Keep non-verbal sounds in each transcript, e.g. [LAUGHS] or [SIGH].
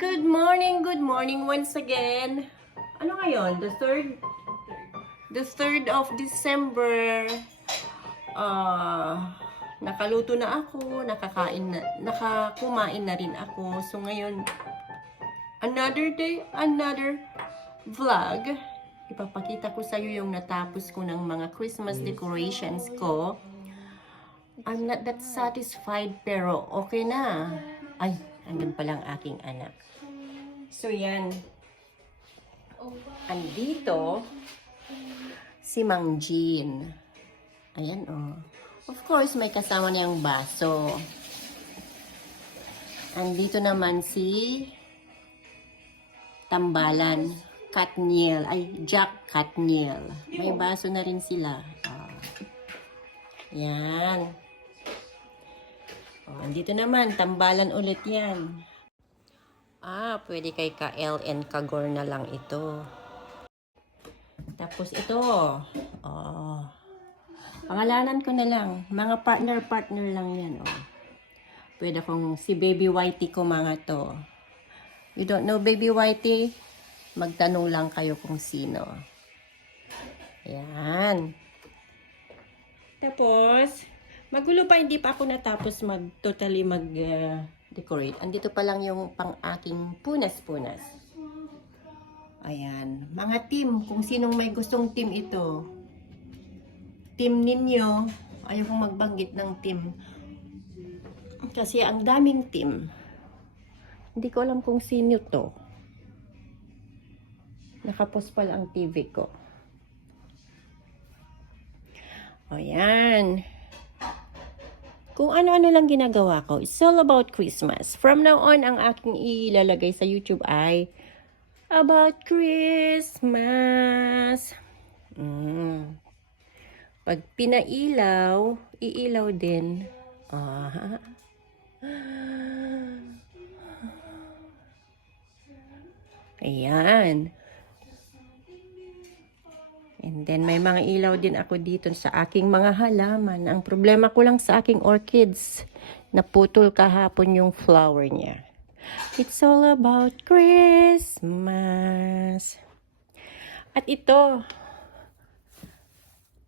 Good morning, good morning once again. Ano ngayon? The third? The third of December. Ah, nakaluto na ako, nakakain na, nakakumain na rin ako. So ngayon, another day, another vlog. Ipapakita ko sa iyo yung natapos ko ng mga Christmas decorations ko. I'm not that satisfied pero okay na. Ay, andun palang aking anak. So yan. Andito si Mang Jean. Ayan oh. Of course, may kasama niyang baso. Andito naman si Tambalan. Katniel. Ay, Jack Katniel. May baso na rin sila. Ah. Yan. Oh, naman, tambalan ulit yan. Ah, pwede kay ka-LN Kagor na lang ito. Tapos ito. Oh. Pangalanan ko na lang. Mga partner-partner lang yan. Oh. Pwede kong si Baby Whitey ko mga to. You don't know Baby Whitey? Magtanong lang kayo kung sino. Yan. Tapos, magulo pa, hindi pa ako natapos mag, totally mag uh. Andito pa lang yung pang aking punas-punas. Ayan. Mga team, kung sinong may gustong team ito. Team ninyo, ayaw kong magbanggit ng team. Kasi ang daming team. Hindi ko alam kung sino to. Nakapos pala ang TV ko. O yan. Kung ano-ano lang ginagawa ko, it's all about Christmas. From now on, ang aking ilalagay sa YouTube ay about Christmas. Mm. Pag pinailaw, iilaw din. Ah. Ayan. And then may mga ilaw din ako dito sa aking mga halaman. Ang problema ko lang sa aking orchids, naputol kahapon yung flower niya. It's all about Christmas. At ito,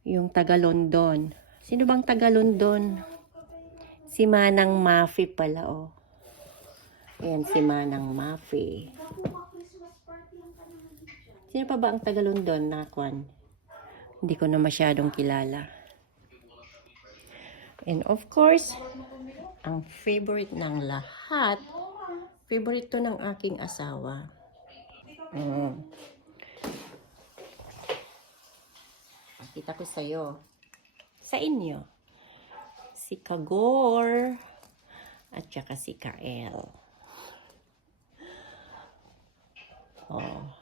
yung taga London. Sino bang taga London? Si Manang Mafi pala, oh. Ayan, si Manang Mafi. Sino pa ba ang taga London na kwan? Hindi ko na masyadong kilala. And of course, ang favorite ng lahat, favorite to ng aking asawa. Mm. Pakita ko sa'yo. Sa inyo. Si Kagor at saka si Kael. Oh.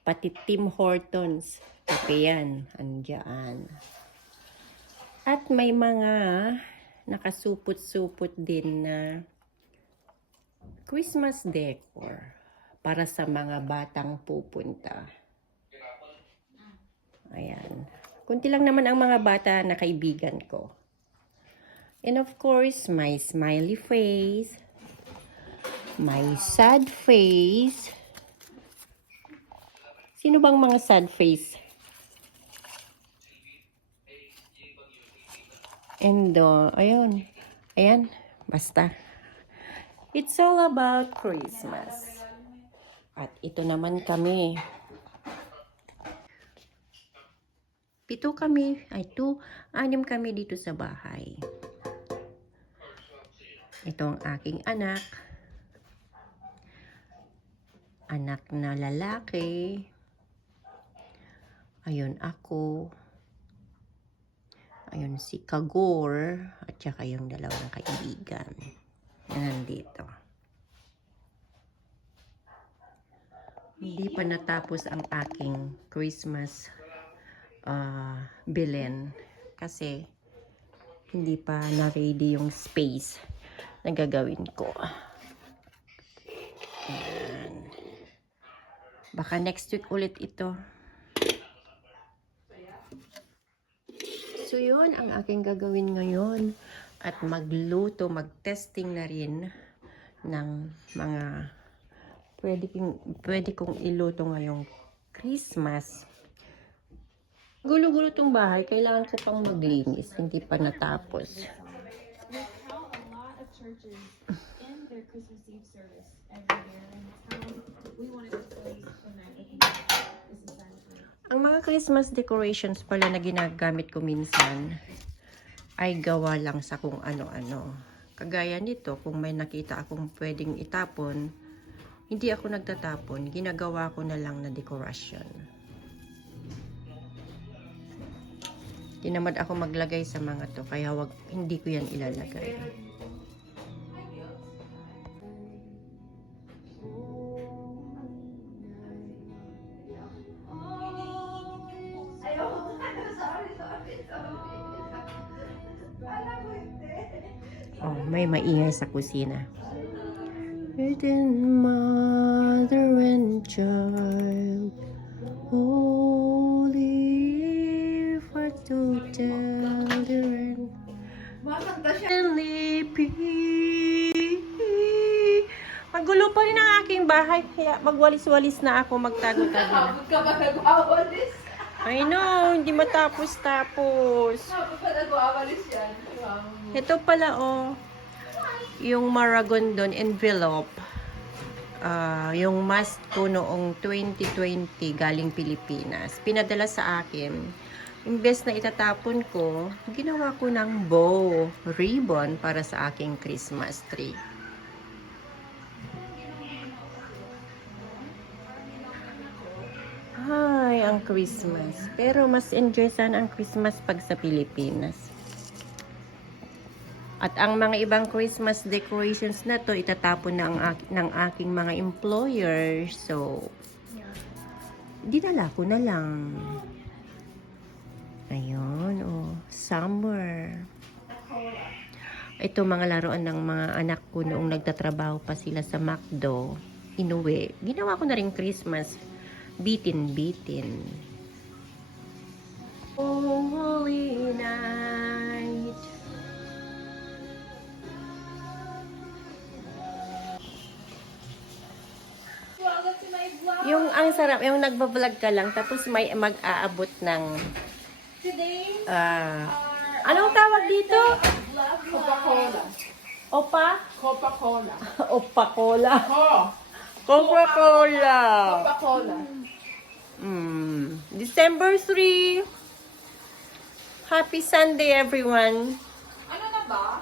Pati Tim Hortons. Kape yan. Andyan. At may mga nakasupot-supot din na Christmas decor para sa mga batang pupunta. Ayan. Kunti lang naman ang mga bata na kaibigan ko. And of course, my smiley face, my sad face. Sino bang mga sad face? And, uh, ayun. Ayan. Basta. It's all about Christmas. At ito naman kami. Pito kami, ay two, anim kami dito sa bahay. Ito ang aking anak. Anak na lalaki. Ayun ako. Ayun si Kagor at saka yung dalawang kaibigan na nandito. Hindi pa natapos ang aking Christmas uh, bilin kasi hindi pa na-ready yung space na gagawin ko. Ayan. Baka next week ulit ito. So, yun ang aking gagawin ngayon. At magluto, mag-testing na rin ng mga pwede, kong, pwede kong iluto ngayong Christmas. Gulo-gulo tong bahay. Kailangan ko pang maglinis. Hindi pa natapos. Churches end their Christmas Eve service every year, and how we want to display the night with you. This is Silent Night. Ang mga Christmas decorations pala na ginagamit ko minsan ay gawa lang sa kung ano-ano. Kagaya nito, kung may nakita akong pwedeng itapon, hindi ako nagtatapon, ginagawa ko na lang na dekorasyon. Tinamad ako maglagay sa mga to, kaya wag, hindi ko yan ilalagay. May maingay sa kusina. Hidden mother and child, holy for to rain. Heavenly. Magulo pa rin ang aking bahay, kaya magwalis-walis na ako, magtago-tago na. Ka ba nag-awalis? I know, hindi matapos-tapos. Abot ka nag-awalis yan? Ito pala oh, yung Maragon doon, envelope. Ah, yung mask ko noong 2020 galing Pilipinas. Pinadala sa akin. Imbes na itatapon ko, ginawa ko ng bow, ribbon para sa aking Christmas tree. Ay, ang Christmas. Pero mas enjoy sana ang Christmas pag sa Pilipinas. At ang mga ibang Christmas decorations na to, itatapon na ang, ng aking mga employer. So, dinala ko na lang. Ayun, oh, summer. Ito mga laruan ng mga anak ko noong nagtatrabaho pa sila sa McDo. Inuwi. Ginawa ko na rin Christmas. Bitin-bitin. Oh, holy night. Yung ang sarap, yung nagbablog ka lang, tapos may mag-aabot ng, ah, anong tawag dito? Coca-Cola. Opa? Coca-Cola. [LAUGHS] Opa-cola. Co. Coca-Cola. Coca-Cola. Mm. December 3. Happy Sunday, everyone. Ano na ba?